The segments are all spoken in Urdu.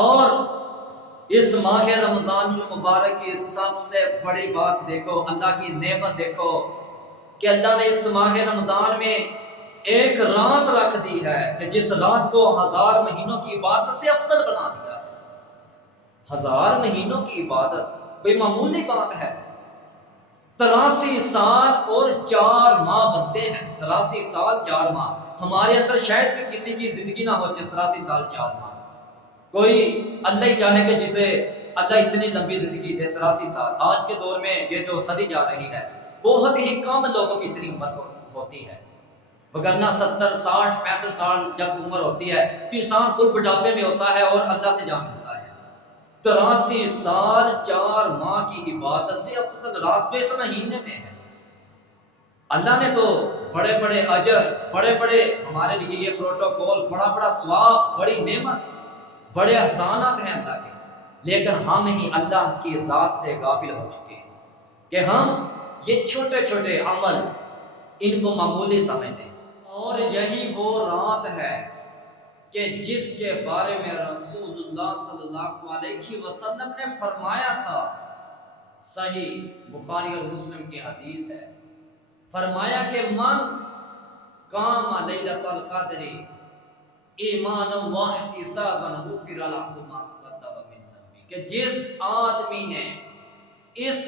اور اس ماہ رمضان المبارک کی سب سے بڑی بات دیکھو، اللہ کی نعمت دیکھو کہ اللہ نے اس ماہ رمضان میں ایک رات رکھ دی ہے کہ جس رات کو 1000 مہینوں کی عبادت سے افضل بنا دیا ہے۔ 1000 مہینوں کی عبادت کوئی معمولی بات ہے؟ 83 سال اور 4 ماہ بنتے ہیں۔ 83 سال 4 ماہ ہمارے اندر شاید کہ کسی کی زندگی نہ ہو 83 سال 4 ماہ۔ کوئی اللہ ہی چاہے کہ جسے اللہ اتنی لمبی زندگی دے 83 سال۔ آج کے دور میں یہ جو صدی جا رہی ہے بہت ہی کم لوگوں کی اتنی عمر ہوتی ہے، وگرنہ 70 60 65 سال جب عمر ہوتی ہے تو انسان خود بڑھاپے میں ہوتا ہے اور اللہ سے جا ملتا ہے۔ 83 سال 4 ماہ کی عبادت سے افضل رات جو اس مہینے میں ہے، اللہ نے تو بڑے بڑے اجر، بڑے بڑے ہمارے لیے یہ پروٹوکول، بڑا بڑا ثواب، بڑی نعمت، بڑے احسانات ہیں اللہ کے، لیکن ہم ہی اللہ کی ذات سے غافل ہو چکے ہیں کہ ہم یہ چھوٹے چھوٹے عمل ان کو معمولی سمجھتے ہیں۔ اور یہی وہ رات ہے کہ جس کے بارے میں رسول اللہ صلی اللہ علیہ وسلم نے فرمایا تھا، صحیح بخاری اور مسلم کی حدیث ہے، فرمایا کہ من قام لیلۃ القدر ایمانا واحتسابا غفر له ما تقدم من ذنبه، کہ جس آدمی نے اس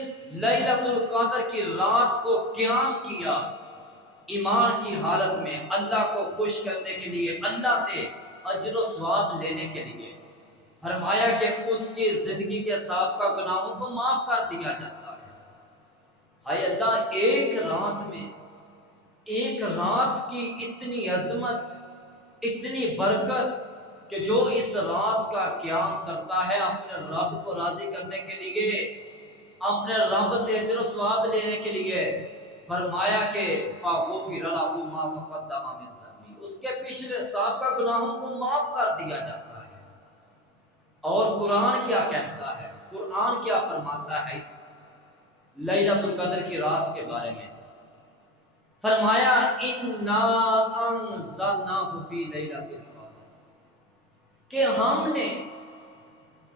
لیلۃ القدر کی رات کو قیام کیا ایمان کی حالت میں، اللہ کو خوش کرنے کے لیے، اللہ سے اجر و ثواب لینے کے لیے، فرمایا کہ اس کی زندگی کے سابقہ گناہوں کو معاف کر دیا جاتا ہے۔ ہائے اللہ، ایک رات میں، ایک رات کی اتنی عظمت، اتنی برکت کہ جو اس رات کا قیام کرتا ہے اپنے رب کو راضی کرنے کے لیے، اپنے رب سے اجر و ثواب لینے کے لیے، فرمایا کہ فَغُفِرَ لَهُ مَا تَقَدَّمَ مِن ذَنبِهِ، اس کے پچھلے سابقہ گناہوں کو معاف کر دیا جاتا ہے۔ اور قرآن کیا کہتا ہے، قرآن کیا فرماتا ہے اس لیلۃ القدر کی رات کے بارے میں؟ فرمایا اِنَّا أَنزَلْنَاهُ فِي لَيْلَةِ الْقَدْرِ، کہ ہم نے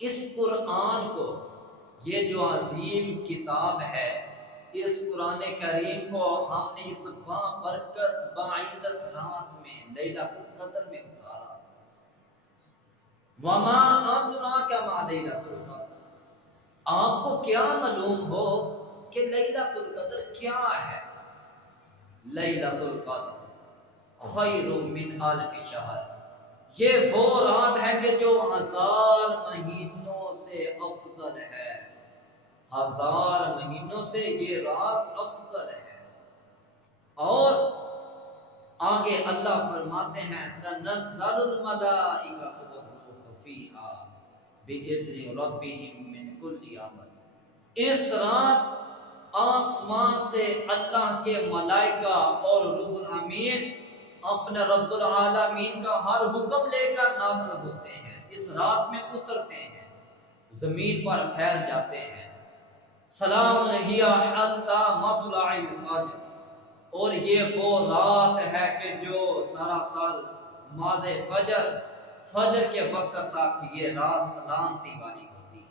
اس قرآن کو، یہ جو عظیم کتاب ہے، اس قرآن کریم کو ہم نے اس برکت باعزت رات میں، لیلۃ القدر میں اتارا۔ وَمَا أَدْرَاكَ مَا لَيْلَةُ الْقَدْرِ، آپ کو کیا معلوم ہو کہ لیلۃ القدر کیا ہے؟ لیلۃ القدر خیر من الف شہر، یہ وہ رات ہے کہ جو 1000 مہینوں سے افضل ہے۔ 1000 مہینوں سے یہ رات افضل ہے۔ اور آگے اللہ فرماتے ہیں تنزل الملائکۃ والروح فیہا بإذن ربہم من کل امر، اس رات آسمان سے اللہ کے ملائکہ اور روح الامین اپنے رب العالمین کا ہر حکم لے کر نازل ہوتے ہیں، اس رات میں اترتے ہیں، زمین پر پھیل جاتے ہیں۔ سلام ہی حتی مطلع الفجر، اور یہ وہ رات ہے کہ جو سراسر ماز فجر کے وقت تک یہ رات سلامتی والی ہوتی ہے۔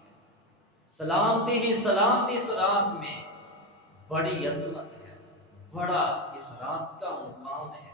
سلامتی ہی سلامتی اس رات میں، بڑی عظمت ہے، بڑا اس رات کا مقام ہے۔